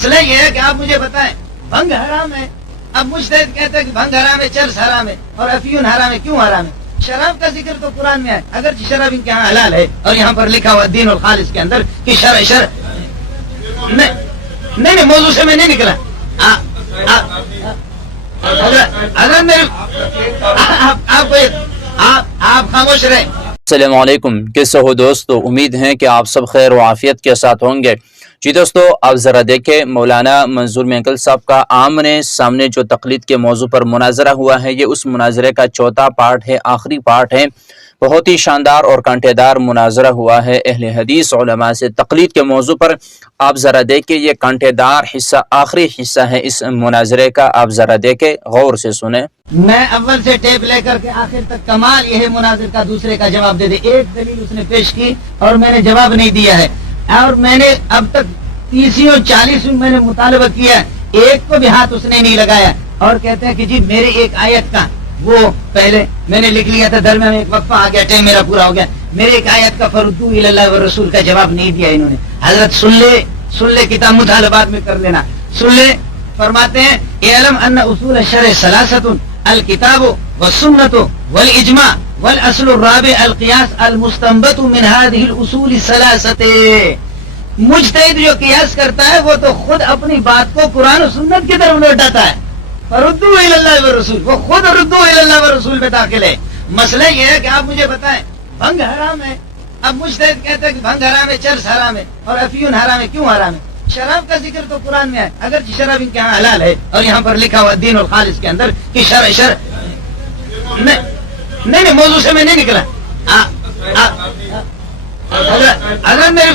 مسئلہ یہ ہے کہ آپ مجھے بتائیں بھنگ حرام ہے. اب مجتہد کہتے ہیں کہ بھنگ حرام ہے، چرس حرام ہے اور افیون حرام ہے. کیوں حرام ہے؟ شراب کا ذکر تو قرآن میں ہے، اگرچہ شراب ان کے یہاں حلال ہے اور یہاں پر لکھا ہوا دین الخالص کے اندر کہ نہیں موضوع سے میں نہیں نکلا. آپ خاموش رہے. السلام علیکم، کیسے ہو دوستو؟ امید ہے کہ آپ سب خیر و عافیت کے ساتھ ہوں گے. جی دوستو، آپ ذرا دیکھیں مولانا منظور مینکل صاحب کا آمنے سامنے جو تقلید کے موضوع پر مناظرہ ہوا ہے، یہ اس مناظرے کا چوتھا پارٹ ہے، آخری پارٹ ہے. بہت ہی شاندار اور کانٹے دار مناظرہ ہوا ہے اہل حدیث علماء سے تقلید کے موضوع پر. آپ ذرا دیکھیں، یہ کانٹے دار حصہ آخری حصہ ہے اس مناظرے کا. آپ ذرا دیکھیں، غور سے سنیں. میں اول سے ٹیپ لے کر کے آخر تک کمال یہ ہے مناظر کا دوسرے کا جواب دے دے. ایک دلیل اس نے پیش کی اور میں نے جواب نہیں دیا ہے، اور میں نے اب تک 30 اور 40 میں نے مطالبہ کیا، ایک کو بھی ہاتھ اس نے نہیں لگایا. اور کہتے ہیں کہ جی میرے ایک آیت کا وہ پہلے میں نے لکھ لیا تھا، درمیان میں ایک وقفہ آ گیا، ٹائم میرا پورا ہو گیا. میرے ایک آیت کا فردو الی اللہ و رسول کا جواب نہیں دیا انہوں نے. حضرت سن لے کتاب مطالبات میں کر لینا. سن لے، فرماتے ہیں اعلم ان اصول الشرع ثلاثۃ الکتاب والسنۃ والاجماع والاصل الرابع القیاس المستنبط من هذه الاصول الثلاثۃ. مجتہد جو قیاس کرتا ہے وہ تو خود اپنی بات کو قرآن و سنت کی طرف لوٹاتا ہے. ردو الی اللہ و رسول، وہ خود ردو الی اللہ و رسول میں داخل ہے. مسئلہ یہ ہے کہ آپ مجھے بتائیں بھنگ حرام ہے. اب مجتہد کہتے ہیں کہ بھنگ حرام ہے، چرس حرام ہے اور افیون حرام ہے. کیوں حرام ہے؟ شراب کا ذکر تو قرآن میں ہے، اگرچہ شراب ان کے یہاں حلال ہے اور یہاں پر لکھا ہوا دین الخالص کے اندر کہ نہیں موضوع سے میں نہیں نکلا. اگر میرے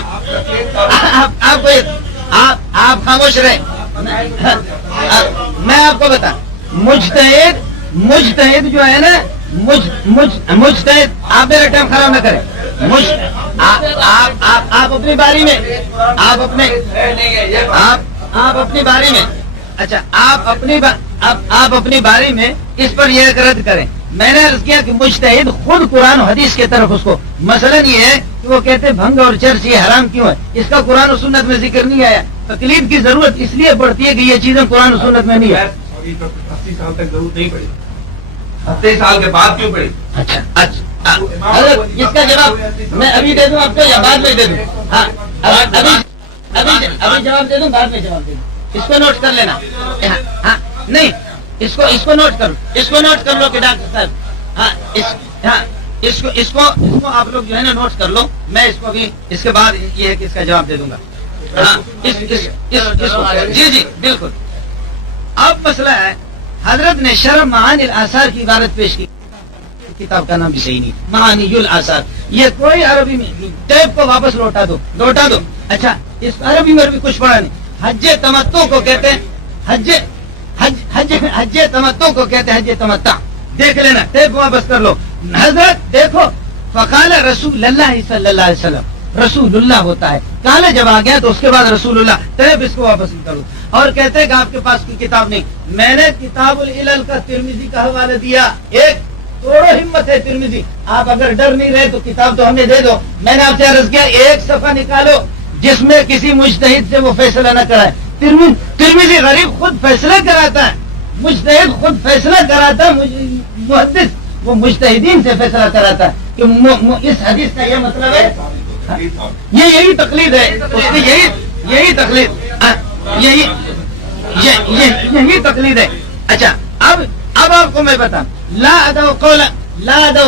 آپ خاموش رہے. میں آپ کو بتا، مجتہد جو ہے نا، مجتہد، آپ میرا ٹائم خراب نہ کریں. آپ اپنی باری میں آپ اپنی باری میں اچھا آپ اپنی باری میں اس پر یہ رد کریں. میں نے عرض کیا کہ مجتہد خود قرآن و حدیث کی طرف اس کو مثلا یہ ہے کہ وہ کہتے بھنگ اور چرس یہ حرام کیوں ہے، اس کا قرآن و سنت میں ذکر نہیں آیا. تقلید کی ضرورت اس لیے پڑتی ہے کہ یہ چیزیں قرآن و سنت میں نہیں ہے. 80 سال تک ضرورت نہیں پڑی، 80 سال کے بعد کیوں پڑی؟ اچھا اس کا جواب میں ابھی دے دوں آپ کو یا بعد میں دے دوں؟ ہاں ابھی جواب دے دوں، بعد میں جواب دے دوں. اس کو نوٹ کر لینا. ہاں نہیں، اس کو نوٹ کر لو کہ ڈاکٹر صاحب، ہاں اس کو آپ لوگ جو ہے نا نوٹ کر لو. میں اس کو بھی اس کے بعد یہ ہے کہ اس کا جواب دے دوں گا. ہاں جی بالکل. اب مسئلہ ہے، حضرت نے شرح معانی الاثار کی عبارت پیش کی. کتاب کا نام بھی صحیح نہیں، معانی الاثار. یہ کوئی عربی میں ٹیپ کو واپس لوٹا دو. اچھا اس عربی میں بھی کچھ پڑھا نہیں. حج تمتع کو کہتے ہیں، حج تمتع کو کہتے ہیں، حج تمتع. دیکھ لینا، ٹیپ واپس کر لو. حضرت دیکھو، فقال رسول اللہ صلی اللہ علیہ وسلم، رسول اللہ ہوتا ہے، کالا جب آ گیا تو اس کے بعد رسول اللہ. ٹیپ اس کو واپس کرو. اور کہتے ہیں کہ آپ کے پاس کی کتاب نہیں. میں نے کتاب العلل کا ترمذی کا حوالہ دیا. ایک توڑو ہمت ہے ترمذی. آپ اگر ڈر نہیں رہے تو کتاب تو ہمیں دے دو. میں نے آپ سے عرض کیا ایک صفحہ نکالو جس میں کسی مجتہد سے وہ فیصلہ نہ کرائے. ترمذی غریب خود فیصلہ کراتا ہے، مجتہد خود فیصلہ کراتا ہے، محدث وہ مجتہدین سے فیصلہ کراتا ہے کہ اس حدیث کا یہ مطلب ہے. یہی تقلید ہے اس کی، یہی تقلید ہے. اچھا اب آپ کو میں بتاؤں، لا ادعو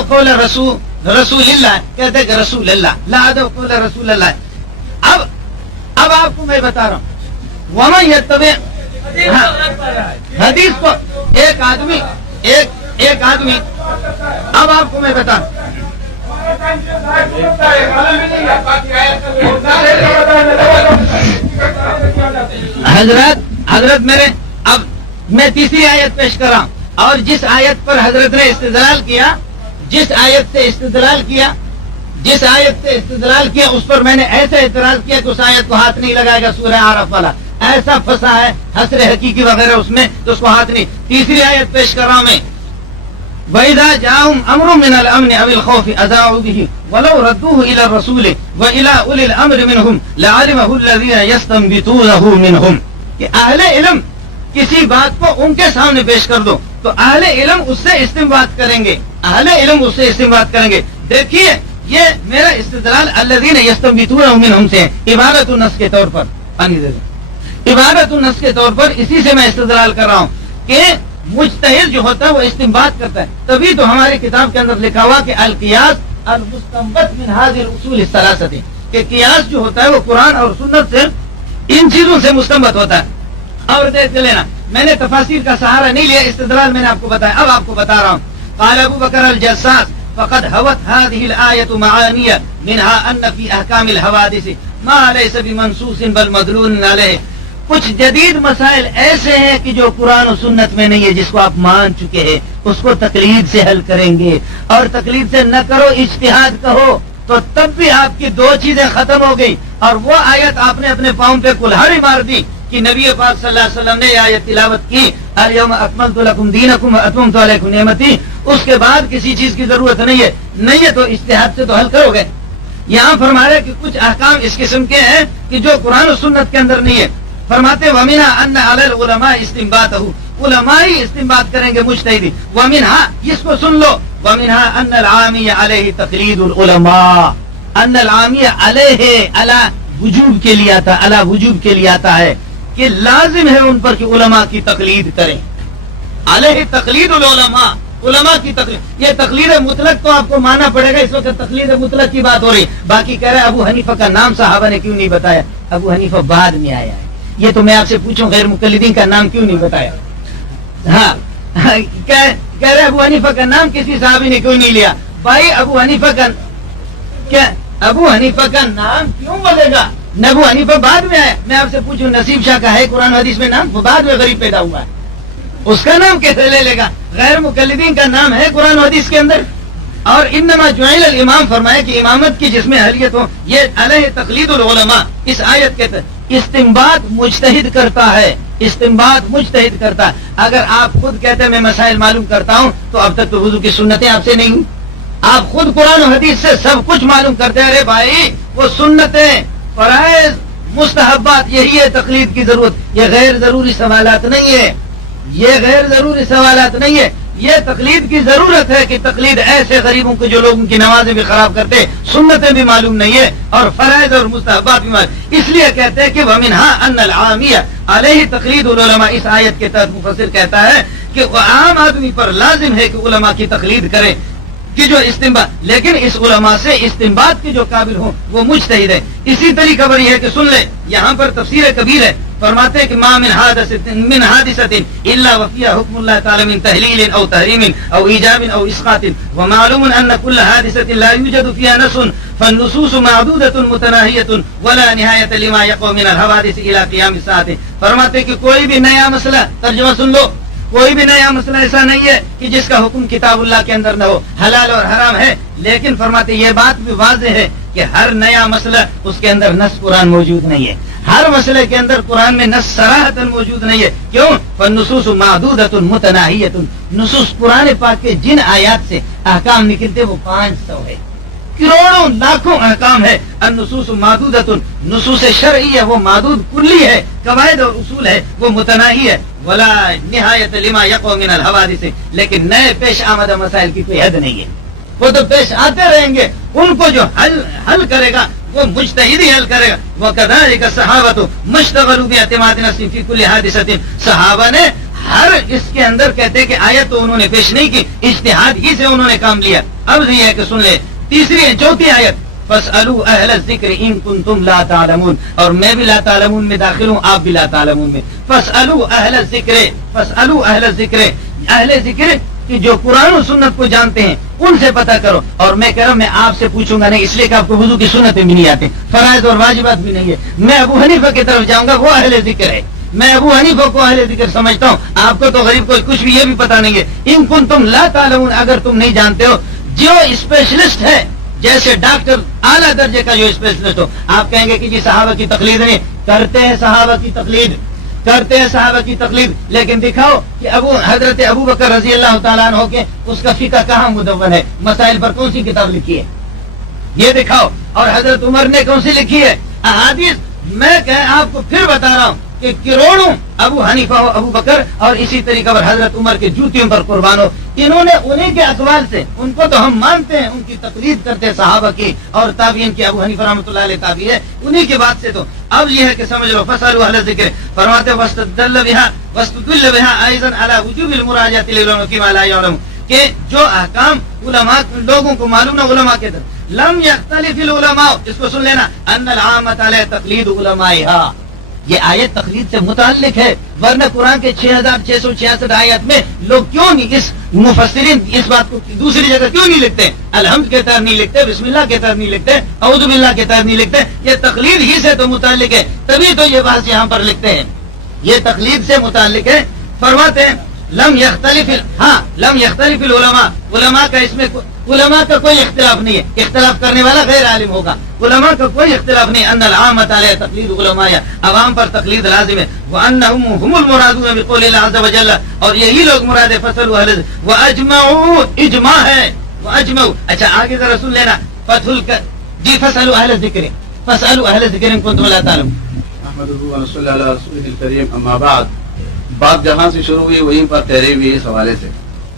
قول رسول اللہ، کہتے کہ رسول اللہ، لا ادعو قول رسول اللہ. اب آپ کو میں بتا رہا ہوں، ومن یتبع حدیث کو ایک آدمی اب آپ کو میں بتا حضرت میرے، اب میں تیسری آیت پیش کر رہا ہوں. اور جس آیت پر حضرت نے استدلال کیا، جس آیت سے استدلال کیا اس پر میں نے ایسا اعتراض کیا کہ اس آیت کو ہاتھ نہیں لگائے گا. سورہ اعراف والا ایسا پھنسا ہے، حصر حقیقی وغیرہ اس میں، تو اس کو ہاتھ نہیں. تیسری آیت پیش کر رہا ہوں میں، وَإِذَا جَاءَهُمْ أَمْرٌ مِّنَ الْأَمْنِ أَوِ الْخَوْفِ أَذَاعُوا بِهِ وَلَوْ رَدُّوهُ إِلَى الرَّسُولِ وَإِلَى أُولِي الْأَمْرِ مِنْهُمْ لَعَلِمَهُ الَّذِينَ يَسْتَنبِطُونَهُ مِنْهُمْ. کہ اہل علم کسی بات کو ان کے سامنے پیش کر دو تو اہل علم اس سے استنباط کریں گے، اہل علم اس سے استنباط کریں گے. دیکھیے یہ میرا استدلال الذین یستنبطون منہم سے عبارت النص کے طور پر، عبارت النص کے طور پر اسی سے میں استدلال کر رہا ہوں کہ مجتہد جو ہوتا ہے وہ استنباط کرتا ہے. تبھی تو ہماری کتاب کے اندر لکھا ہوا کہ القیاس المستنبط من هذه الاصول الثلاثه، کہ قیاس جو ہوتا ہے وہ قرآن اور سنت سے ان چیزوں سے مستنبط ہوتا ہے. اور دیکھ لینا میں نے تفاسیر کا سہارا نہیں لیا، استدلال میں نے آپ کو بتایا، اب آپ کو بتا رہا ہوں. قال ابو بکر الجساس فقد هوت هذه الآية معانية منها ان في احکام الحوادث ما ليس بمنصوص بل مدلول عليه. کچھ جدید مسائل ایسے ہیں کہ جو قرآن و سنت میں نہیں ہے، جس کو آپ مان چکے ہیں، اس کو تقلید سے حل کریں گے. اور تقلید سے نہ کرو، اجتہاد کہو، تو تب بھی آپ کی دو چیزیں ختم ہو گئی. اور وہ آیت آپ نے اپنے پاؤں پہ کلہاڑی مار دی کہ نبی پاک صلی اللہ علیہ وسلم نے یہ آیت تلاوت کی الیوم اکملت لکم دینکم واتممت علیکم نعمتی، اس کے بعد کسی چیز کی ضرورت نہیں ہے تو اجتہاد سے تو حل کرو گے. یہاں فرما رہے کہ کچھ احکام اس قسم کے ہیں کہ جو قرآن و سنت کے اندر نہیں ہے. فرماتے وَمِنْهَا أَنَّ عَلَى الْعُلَمَاءِ اسْتِنْبَاطَهُ، علماء استنباط کریں گے مجتہدی. وَمِنْهَا، اس کو سن لو، وَمِنْهَا أَنَّ الْعَامِيَ عَلَيْهِ تَقْلِيدُ الْعُلَمَاءِ، أَنَّ الْعَامِيَ عَلَيْهِ عَلَى وجوب کے لیے آتا، علی وجوب کے لیے آتا ہے کہ لازم ہے ان پر کہ علماء کی تقلید کریں. علیہ تقلید العلماء، علماء کی تقلید. یہ تقلید مطلق تو آپ کو ماننا پڑے گا، اس وقت تقلید مطلق کی بات ہو رہی. باقی کہہ رہے ابو حنیفہ کا نام صحابہ نے کیوں نہیں بتایا؟ ابو حنیفہ بعد میں آیا ہے. یہ تو میں آپ سے پوچھوں غیر مقلدین کا نام کیوں نہیں بتایا؟ ہاں کہہ رہے ابو حنیفہ کا نام کسی صحابی نے کیوں نہیں لیا؟ بھائی ابو حنیفہ کا کیا، ابو حنیفہ کا نام کیوں بولے گا؟ ابو حنیفہ بعد میں آیا. میں آپ سے پوچھوں نصیب شاہ کا ہے قرآن حدیث میں نام؟ وہ بعد میں غریب پیدا ہوا ہے، اس کا نام کیسے لے لے گا؟ غیر مقلدین کا نام ہے قرآن حدیث کے اندر. اور انما جعل الامام فرمایا کہ امامت کی جس میں اہلیت ہو، یہ علیہ تقلید العلماء اس آیت کے تحت استنباط مجتہد کرتا ہے، استنباط مجتہد کرتا ہے. اگر آپ خود کہتے ہیں میں مسائل معلوم کرتا ہوں تو اب تک تو وضو کی سنتیں آپ سے نہیں ہوئی. آپ خود قرآن و حدیث سے سب کچھ معلوم کرتے ہیں. ارے بھائی وہ سنتیں، فرائض، مستحبات، یہی ہے تقلید کی ضرورت. یہ غیر ضروری سوالات نہیں ہے، یہ غیر ضروری سوالات نہیں ہے. یہ تقلید کی ضرورت ہے کہ تقلید ایسے غریبوں کو جو لوگوں کی نمازیں بھی خراب کرتے، سنتیں بھی معلوم نہیں ہے اور فرائض اور مستحبات بھی معلوم. اس لیے کہتے ہیں کہ وَمِنْهَا أَنَّ الْعَامِيَ عَلَيْهِ تَقْلِيدُ الْعُلَمَاء. اس آیت کے تحت مفسر کہتا ہے کہ عام آدمی پر لازم ہے کہ علماء کی تقلید کرے کہ جو استنباط، لیکن اس علماء سے استنباط کے جو قابل ہوں وہ مجتہد ہے. اسی طریقہ پر یہ ہے کہ سن لے، یہاں پر تفسیر کبیر ہے، فرماتے ہیں کہ ما من حادثة الا وفيها حکم اللہ تعالی من تحلیل او تحریم او ایجاب او اسقاط، ومعلوم ان كل حادثة لا يوجد فيها نص فالنصوص معدودة متناہیة ولا نہایة لما يقع من الحوادث الى قیام الساعة. فرماتے ہیں کہ کوئی بھی نیا مسئلہ، ترجمہ سن لو، کوئی بھی نیا مسئلہ ایسا نہیں ہے کہ جس کا حکم کتاب اللہ کے اندر نہ ہو. حلال اور حرام ہے، لیکن فرماتے یہ بات بھی واضح ہے کہ ہر نیا مسئلہ اس کے اندر نص قرآن موجود نہیں ہے. ہر مسئلے کے اندر قرآن میں نص صراحتاً موجود نہیں ہے. کیوں؟ فالنصوص معدودۃ متناہیۃ. نصوص قرآن پاک کے جن آیات سے احکام نکلتے وہ 500 ہے، کروڑوں لاکھوں احکام ہے. النصوص معدودۃ، نصوص شرعی ہے وہ معدود کلی ہے، قواعد اور اصول ہے وہ متناہی ہے. ولا نہایت لما یقع من الحوادث، لیکن نئے پیش آمدہ مسائل کی کوئی حد نہیں ہے، وہ تو پیش آتے رہیں گے. ان کو جو حل کرے گا وہ مجتہد ہی حل کرے گا. وکذالک الصحابۃ مشتغلوا باعتماد نص فی کل حادثۃ. صحابہ نے ہر اس کے اندر کہتے کہ آیت تو انہوں نے پیش نہیں کی، اجتہاد ہی سے انہوں نے کام لیا. اب یہ ہے کہ سن لے تیسری چوتھی آیت، فاسألوا اہل الذکر ان کنتم لا تعلمون. اور میں بھی لا تعلمون میں داخل ہوں، آپ بھی لا تعلمون میں. فاسألوا اہل الذکر، فاسألوا اہل الذکر، اہل ذکر کہ جو قرآن و سنت کو جانتے ہیں ان سے پتہ کرو. اور میں کہہ رہا ہوں میں آپ سے پوچھوں گا نہیں، اس لیے کہ آپ کو وضو کی سنتیں بھی نہیں آتے، فرائض اور واجبات بھی نہیں ہے. میں ابو حنیفہ کی طرف جاؤں گا، وہ اہل ذکر ہے. میں ابو حنیفہ کو اہل ذکر سمجھتا ہوں، آپ کو تو غریب کو کچھ بھی یہ بھی پتہ نہیں ہے. ان کنتم لا تعلمون، اگر تم نہیں جانتے ہو. جو اسپیشلسٹ ہے جیسے ڈاکٹر اعلیٰ درجے کا جو اسپیشلسٹ ہو، آپ کہیں گے کہ جی صحابہ کی تقلید نہیں کرتے ہیں، صحابہ کی تقلید کرتے ہیں، صحابہ کی تقلید، لیکن دکھاؤ کہ حضرت ابو بکر رضی اللہ تعالیٰ عنہ کے اس کا فقہ کہاں مدون ہے، مسائل پر کون سی کتاب لکھی ہے یہ دکھاؤ. اور حضرت عمر نے کون سی لکھی ہے احادیث. میں آپ کو پھر بتا رہا ہوں کہ کروڑوں ابو حنیفہ و ابو بکر اور اسی طریقہ پر حضرت عمر کے جوتیوں پر قربان ہو. انہوں نے انہیں کے اقوال سے, ان کو تو ہم مانتے ہیں, ان کی تقلید کرتے ہیں صحابہ کی اور تابعین کی. ابو حنیفہ رحمۃ اللہ علیہ تابعی ہے, انہی کے بات سے. تو اب یہ ہے کہ سمجھ لو فسألوا اہل ذکر, فرماتے واستدل بها ايضا على وجوب المراجعه للعلماء فيما لا يعلم, کہ جو احکام علماء لوگوں کو معلوم نہ علماء کے در لم يختلف العلماء, اس کو سن لینا, ان العامة على تقلید علمائها, یہ آیت تقلید سے متعلق ہے. ورنہ قرآن کے 6666 آیت میں لوگ کیوں نہیں, اس مفسرین اس بات کو دوسری جگہ کیوں نہیں لکھتے, الحمد کے طرف نہیں لکھتے, بسم اللہ کے طرف نہیں لکھتے, اعوذ باللہ کے طرف نہیں لکھتے. یہ تقلید ہی سے تو متعلق ہے, تبھی تو یہ بات یہاں پر لکھتے ہیں, یہ تقلید سے متعلق ہے. فرماتے ہیں لم یختلف, ہاں لم یختلف العلماء, علماء کا اس میں علماء کا کوئی اختلاف نہیں ہے, اختلاف کرنے والا غیر عالم ہوگا. علماء کا کوئی اختلاف نہیں, ان العامة علی تقلید علماء, عوام پر تقلید لازم ہے. وانہم هم المرادون بقول اللہ عز وجل, اور یہی لوگ مراد ہے. فصلوا اہل واجمعوا, اجماع ہے, واجمعوا. اچھا آگے ذرا سن لینا, جی فصلوا اہل الذکر, فصلوا اہل الذکر ان کنتم لا تعلمون. احمدہ و صلی اللہ علیہ رسول الکریم. اما بعد, بات جہاں سے شروع ہوئی وہیں پر ٹھہری ہوئی اس حوالے سے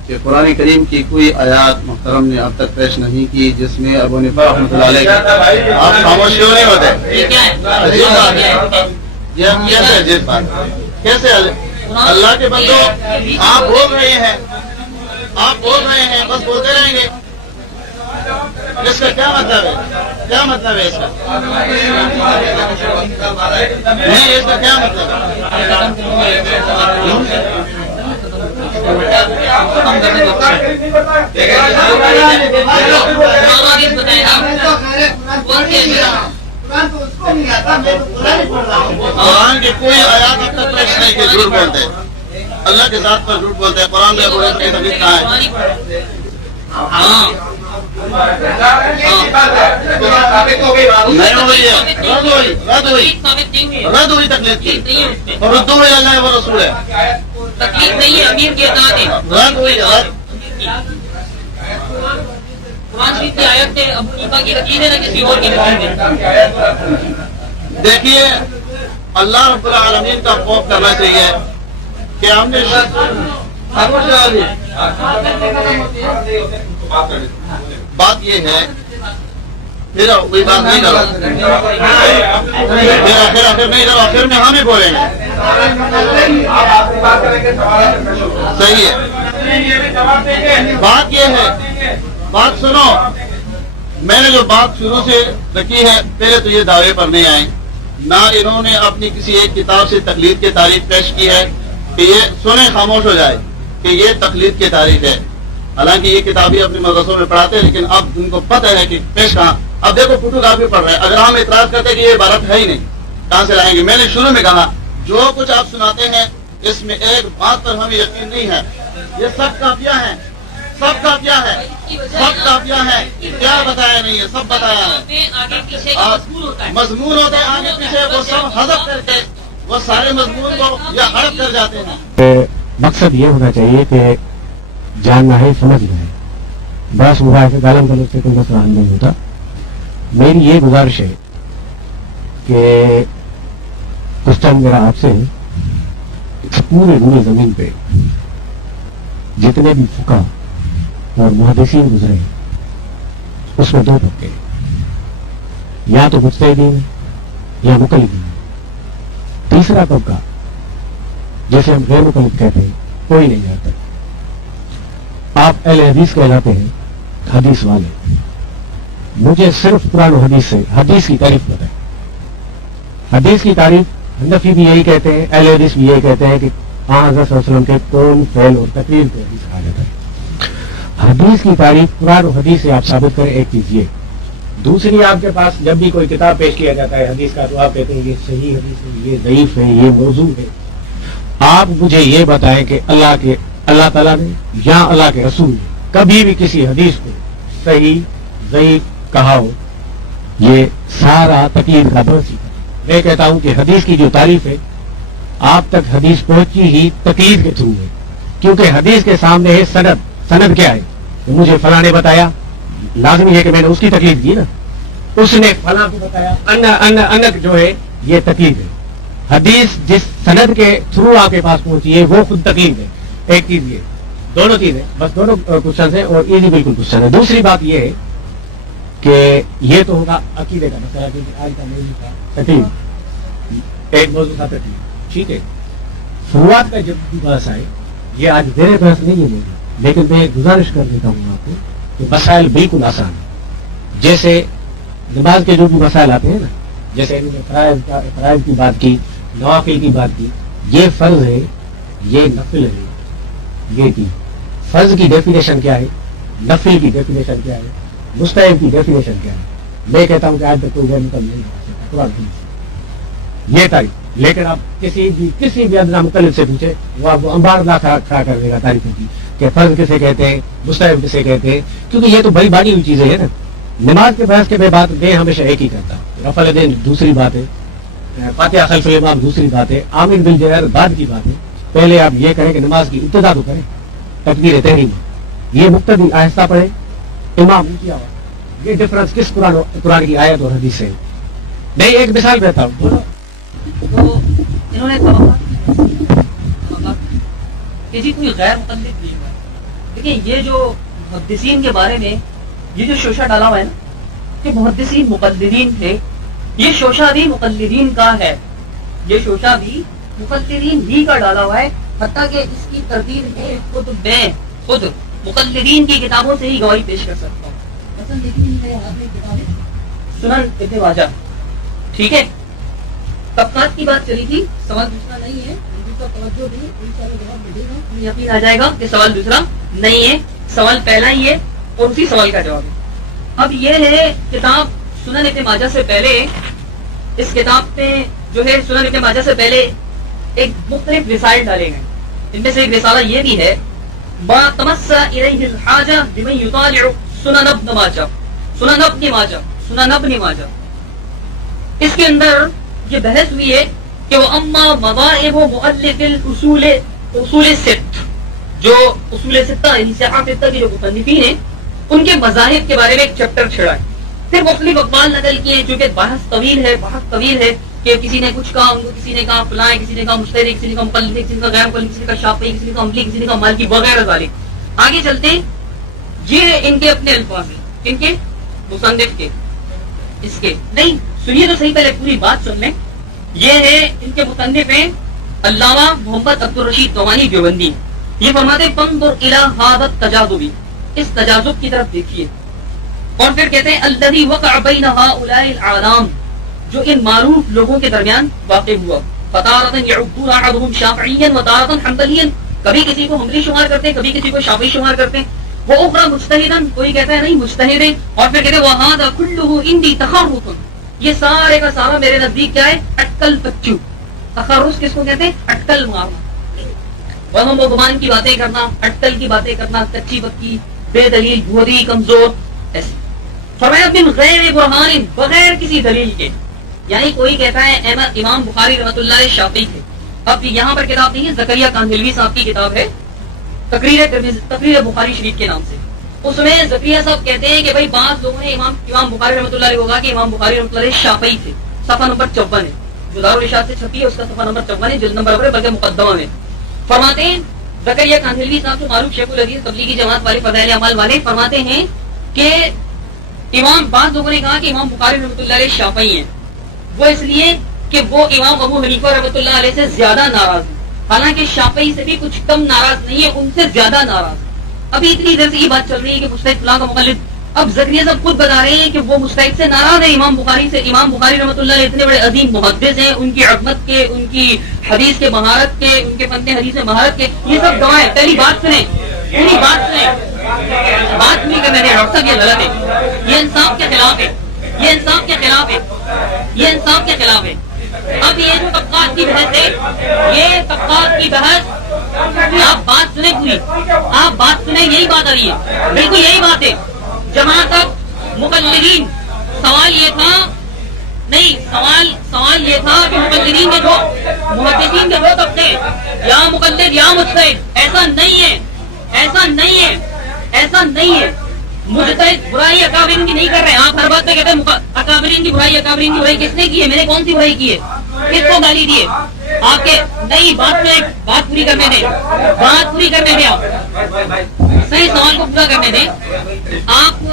کہ قرآن کریم کی کوئی آیات محترم نے اب تک پیش نہیں کی جس میں ابو حنیفہ رحمۃ اللہ علیہ, آپ خاموش کیوں نہیں ہوتے, عجیب بات ہے, یہ کیسے عجیب بات, کیسے اللہ کے بندو آپ بول رہے ہیں, آپ بول رہے ہیں, بس بولتے رہیں گے, اس کا کیا مطلب ہے, کیا مطلب ہے اس کا, نہیں اس کا کیا مطلب قرآن کی کوئی آیات اب تک پیش نہیں کہ جھوٹ بولتے, اللہ کے ذات پر جھوٹ بولتے ہیں. قرآن میں لکھا ہے رد ہوئی تکلیف کی, اور ردو اللہ و رسول ہے, تکلیف نہیں ہے, امیر کی اطاعت ہے. رد ہوئی, رد. قرآن شریف کی آیت سے ابو حنیفہ کی تکلیف ہے نہ کسی اور کی تکلیف ہے. دیکھیے اللہ رب العالمین کا خوف کرنا چاہیے کہ ہم نے بات یہ ہے, پھر کوئی بات نہیں کرو, پھر نہیں کرو, پھر میں ہم ہی بولیں گے, صحیح ہے. بات یہ ہے, بات سنو, میں نے جو بات شروع سے رکھی ہے, پہلے تو یہ دعوے پر نہیں آئے, نہ انہوں نے اپنی کسی ایک کتاب سے تقلید کی تعریف پیش کی ہے کہ یہ سنیں خاموش ہو جائے کہ یہ تقلید کی تعریف ہے. حالانکہ یہ کتابیں اپنے مدرسوں میں پڑھاتے ہیں, لیکن اب ان کو پتہ ہے کہ پیش کہاں. اب دیکھو فوٹو کافی پڑھ رہے ہیں, اگر ہم اعتراض کرتے کہ یہ عبارت ہے ہی نہیں, کہاں سے لائیں گے. میں نے شروع میں کہا جو کچھ آپ سناتے ہیں اس میں ایک بات پر ہمیں یقین نہیں ہے, یہ سب کاپیاں ہیں, سب کاپیاں ہیں, سب کاپیاں ہیں, کیا بتایا نہیں ہے, سب بتایا ہے. مضمون ہوتے ہیں آگے پیچھے, وہ سب حذف کر کے وہ سارے مضمون کو یا حذف کر جاتے ہیں. مقصد یہ ہونا چاہیے کہ جاننا ہے, سمجھنا ہے, بس مباحث غالم کا لوگ سے کوئی مسئلہ حل نہیں ہوتا. میری یہ گزارش ہے کہ کچھ ٹائم میرا آپ سے پورے روئے زمین پہ جتنے بھی فقہ اور محدثین گزرے اس میں دو طبقے, یا تو مجتہدین ہیں یا مقلدین ہیں. تیسرا طبقہ جیسے ہم غیر مقلد کہتے ہیں کوئی نہیں جاتا. آپ اہل حدیث کہلاتے ہیں, حدیث والے. مجھے صرف قرآن و حدیث سے حدیث کی تعریف بتائیں. حدیث کی تعریف حنفی بھی یہی کہتے ہیں, اہل حدیث بھی یہی کہتے ہیں کہ حضرت صلی اللہ علیہ وسلم کے قول, فعل اور تقریر کو حدیث کہا جاتا ہے. حدیث کی تعریف قرآن و حدیث سے آپ ثابت کریں. ایک چیز یہ. دوسری, آپ کے پاس جب بھی کوئی کتاب پیش کیا جاتا ہے حدیث کا, تو آپ کہتے ہیں یہ صحیح حدیث ہے, یہ ضعیف ہے, یہ موضوع ہے. آپ مجھے یہ بتائیں کہ اللہ تعالیٰ نے یا اللہ کے رسول نے کبھی بھی کسی حدیث کو صحیح ضعیف کہا ہو. یہ سارا تقلید کا درس ہی. میں کہتا ہوں کہ حدیث کی جو تعریف ہے آپ تک حدیث پہنچی ہی تقلید کے تھرو ہے, کیونکہ حدیث کے سامنے ہے سند. سند کیا ہے؟ مجھے فلاں نے بتایا, لازمی ہے کہ میں نے اس کی تقلید کی نا. اس نے فلاں کو بتایا, انک جو ہے یہ تقلید ہے. حدیث جس سند کے تھرو آپ کے پاس پہنچی ہے وہ خود تکلیف ہے. ایک چیز یہ دونوں چیزیں بس دونوں کوشچن ہیں اور ایزی بالکل کوشچن ہے. دوسری بات یہ ہے کہ یہ تو ہوگا عقیدے کا مسئلہ کیونکہ آج کا موضوع تھا تکلیف ایک موضوع تھا تکلیف ٹھیک ہے. فروعات کا جب بھی بحث آئے یہ آج زیر بحث نہیں ہے موضوع لیکن میں ایک گزارش کر دیتا ہوں آپ کو کہ مسائل بالکل آسان ہیں. جیسے نماز کے جو بھی مسائل آتے ہیں نا جیسے فرائض کی بات کی نوافل کی بات کی یہ فرض ہے یہ نفل ہے یہ کی فرض کی ڈیفینیشن کیا ہے نفل کی ڈیفینیشن کیا ہے مستحب کی ڈیفینیشن کیا ہے. میں کہتا ہوں کہ آج تک کوئی غیر مقلد نہیں بتا سکتا یہ تاریخ لیکن آپ کسی بھی ادنا مقلد سے پوچھے وہ آپ کو انبار لا کھڑا کر دے گا تاریخوں کی کہ فرض کسے کہتے ہیں مستحب کسے کہتے ہیں کیونکہ یہ تو بڑی بانی ہوئی چیزیں ہیں نا. نماز کے بحث کے میں بات میں ہمیشہ ایک ہی کرتا ہوں رفع دین دوسری بات ہے فاتحہ خلف الامام دوسری بات ہے آمین بالجہر بعد کی بات ہے. پہلے آپ یہ کریں کہ نماز کی ابتدا تو کریں تکبیر تحریم یہ مقتدی آہستہ پڑھے امام اونچی آواز یہ ڈفرنس کس قرآن کی آیت اور حدیث سے. میں ایک مثال دیتا ہوں تو انہوں نے کہ جی کوئی غیر مقلد نہیں ہوا. دیکھیں یہ جو محدثین کے بارے میں یہ جو شوشہ ڈالا ہوا ہے نا کہ محدثین مقلدین تھے یہ شوشہ بھی مقلدین کا ہے یہ شوشہ بھی مقلدین ہی کا ڈالا ہوا ہے. حتیٰ کہ اس کی ترتیب میں خود مقلدین کی کتابوں سے ہی گواہی پیش کر سکتا ہوں. مثلاً دیکھیے سنن ابن ماجہ ٹھیک ہے. طبقات کی بات چلی تھی سوال دوسرا نہیں ہے یقین آ جائے گا کہ سوال دوسرا نہیں ہے سوال پہلا ہی ہے اور اسی سوال کا جواب ہے. اب یہ ہے کتاب سنن ابن ماجہ سے پہلے اس کتاب پہ جو ہے سنن ابن ماجہ سے پہلے ایک مختلف رسائل ڈالے گئے. ان میں سے ایک رسالہ یہ بھی ہے ما تمس الیہ الحاجہ بمن یطالع سنن ابن ماجہ سنن ابن ماجہ. اس کے اندر یہ بحث ہوئی ہے کہ وہ اما مذاہب مؤلف اصول ست جو اصول ستہ یعنی صحاح ستہ کے جو مصنفین ہیں ان کے مذاہب کے بارے میں ایک چیپٹر چھڑا ہے. پھر مختلف اقوال نقل کیے جو کہ بحث طویل ہے کہ کسی نے کچھ کہا ان کو کسی نے کہا فلاں کسی نے کہا مجتہد کسی نے کہا مقلد کسی نے کہا غیر مقلد کسی نے کہا شافعی کسی نے کہا حنبلی کسی نے کہا مالکی وغیرہ ذالک. آگے چلتے ہیں یہ ان کے اپنے الفاظ ہیں ان کے مصنف کے اس کے نہیں سنیے تو صحیح پہلے پوری بات سن لیں. یہ ہے ان کے مصنف ہیں علامہ محمد عبدالرشید نعمانی دیوبندی. یہ فرماتے ہیں فانظر الی ھذا التجاذب اس تجاذب کی طرف دیکھیے. اور پھر کہتے ہیں الذی وقع بین ہؤلاء العالم جو ان معروف لوگوں کے درمیان واقع ہوا. فتارۃ یعدون احدهم شافعیا وتارۃ حنبلیا کبھی کسی کو حنبلی شمار کرتے ہیں کبھی کسی کو شافعی شمار کرتے ہیں. وہ اخرى مجتہدا کوئی کہتا ہے نہیں مجتہد ہے. اور پھر کہتے ہیں وہذا كله عندي تخرص یہ سارے کا سارا میرے نزدیک کیا ہے اٹکل پچو. تخرص کس کو کہتے ہیں اٹکل مارنا وہم و گمان کی باتیں کرنا اٹکل کی باتیں کرنا کچی بکی بے دلیل بھوری کمزور ایسے. فرمایا من غیر برہان بغیر کسی دلیل کے یعنی کوئی کہتا ہے امام بخاری رحمۃ اللہ علیہ شافعی تھے. اب یہاں پر کتاب نہیں ہے زکریا کاندھلوی صاحب کی کتاب ہے تقریر بخاری شریف کے نام سے. اس میں زکریا صاحب کہتے ہیں کہ بھائی بعض لوگوں نے امام بخاری رحمۃ اللہ علیہ کو کہا کہ امام بخاری رحمۃ اللہ علیہ شافعی تھے. صفحہ نمبر 54 ہے جو دارالارشاد سے چھپی ہے اس کا صفحہ نمبر 54 ہے جلد نمبر ہے بلکہ مقدمہ میں. فرماتے ہیں زکریا کاندھلوی صاحب جو معروف شیخ الحدیث تبلیغی جماعت والے فضائل اعمال والے فرماتے ہیں کہ بعض لوگوں نے کہا کہ امام بخاری رحمۃ اللہ علیہ شافعی ہیں وہ اس لیے کہ وہ امام ابو حنیفہ رحمۃ اللہ علیہ سے زیادہ ناراض ہیں. حالانکہ شافعی سے بھی کچھ کم ناراض نہیں ہے ان سے زیادہ ناراض. ابھی اتنی دیر سے یہ بات چل رہی ہے کہ مجتہد فلاں کا مقلد. اب زکریا صاحب خود بتا رہے ہیں کہ وہ مجتہد سے ناراض ہیں امام بخاری سے. امام بخاری رحمۃ اللہ علیہ اتنے بڑے عظیم محدث ہیں ان کی عظمت کے ان کی حدیث کے مہارت کے ان کے فن حدیث میں مہارت کے یہ سب گواہ ہے. پہلی بات سنیں پوری بات سنیں بات نہیں کہ میں نے ڈاکٹر صاحب یہ غلط ہے یہ انصاف کے خلاف ہے یہ انصاف کے خلاف ہے یہ انصاف کے خلاف ہے. اب یہ جو طبقات کی بحث ہے یہ طبقات کی بحث آپ بات سنیں پوری آپ بات سنیں یہی بات آ رہی ہے بالکل یہی بات ہے. جہاں تک مقلدین سوال یہ تھا نہیں سوال یہ تھا کہ مقلدین کے جو محدثین کے وہ طبقے یا مقلد یا مجتہد ایسا نہیں ہے ایسا نہیں ہے ایسا نہیں ہے. مجتہد برائی اکابرین کی نہیں کر رہے. آپ ہر بات پہ کہتے ہیں اکابرین کی برائی کس نے کی ہے میں نے کون سی برائی کی ہے کس کو گالی دیے آپ کے نہیں بات پوری کرنے دیں آپ صحیح سوال کو پورا کرنے دیں آپ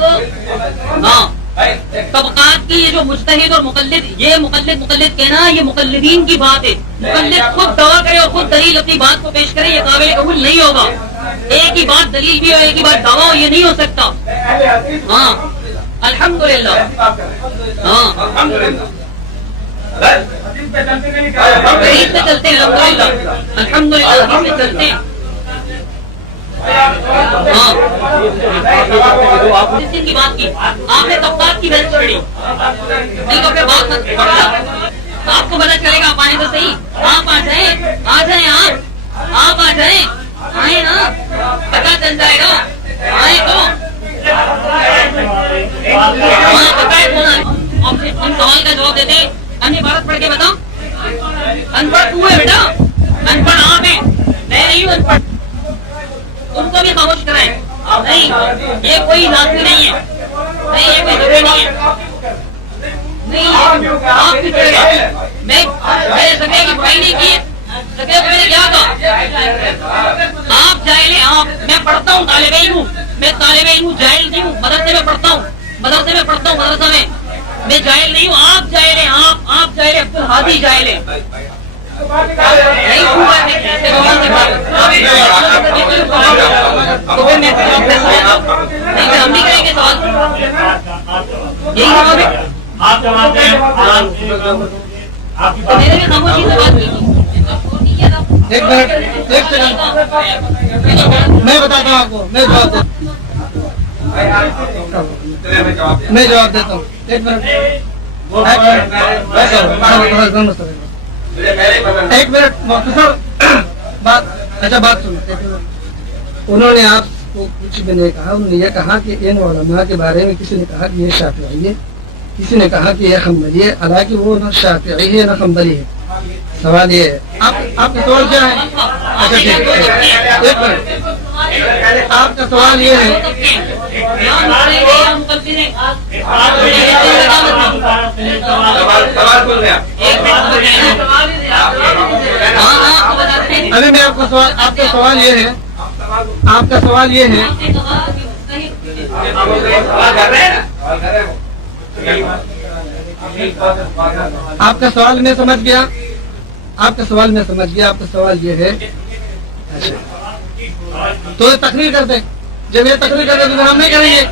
ہاں طبقات کی یہ جو مجتہد اور مقلد یہ مقلد کہنا یہ مقلدین کی بات ہے مقلد خود دعویٰ کرے اور خود دلیل اپنی بات کو پیش کرے یہ قابل قبول نہیں ہوگا ایک ہی بات دلیل بھی ہو ایک ہی بات دعویٰ ہو یہ نہیں ہو سکتا ہاں الحمدللہ ہاں حدیث پہ چلتے ہیں الحمدللہ حدیث پہ چلتے ہیں کی بات کی آپ نے طبقات کی بحث چھڑی نہیں تو پھر بات آپ کو پتا چلے گا آپ آئیں تو صحیح آپ آ جائیں آپ آ جائیں آئیں نا پتا چل جائے گا آئیں تو ہم سوال کا جواب دیتے ہم عبارت پڑھ کے بتاؤ ان پڑھ تو ہے بیٹا ان پڑھ آپ ہیں میں نہیں ہوں ان پڑھ ان کو بھی خاموش کرائیں نہیں یہ کوئی لازمی نہیں ہے نہیں یہ کوئی ضروری نہیں ہے نہیں آپ کس طرح میں سکے کی برائی نہیں کی سکے میں نے کیا کہا آپ جاہل ہیں آپ میں پڑھتا ہوں طالب علم ہوں میں طالب علم ہوں جاہل نہیں ہوں مدرسے میں پڑھتا ہوں مدرسہ میں جاہل نہیں ہوں آپ جاہل ہیں آپ جاہل ہیں عبد الحادی جاہل ہیں ایک منٹ ایک سیکنڈ میں بتاتا ہوں آپ کو میں جواب دیتا ہوں ایک منٹ مختصر بات اچھا بات سنو انہوں نے آپ کو کچھ بھی نہیں کہا انہوں نے یہ کہا کہ ان علماء کے بارے میں کسی نے کہا کہ یہ شافعی ہے کسی نے کہا کہ یہ حنبلی ہے حالانکہ وہ نہ شافعی ہے نہ حنبلی ہے سوال یہ ہے آپ کا سوال کیا ہے اچھا ٹھیک ایک منٹ آپ کا سوال یہ ہے ابھی میں آپ کا سوال یہ ہے آپ کا سوال یہ ہے آپ کا سوال میں سمجھ گیا آپ کا سوال یہ ہے تو تقریر کر دیں جب یہ تقریر کر دیں تو ہم نہیں کریں گے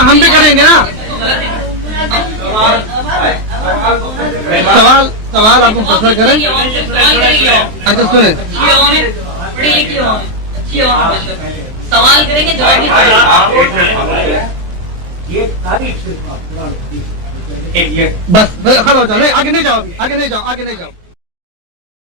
ہم بھی کریں گے نا سوال آپ مختصر کریں اچھا سنیں سوال کریں گے بس کھڑا ہو جاؤ آگے نہیں جاؤ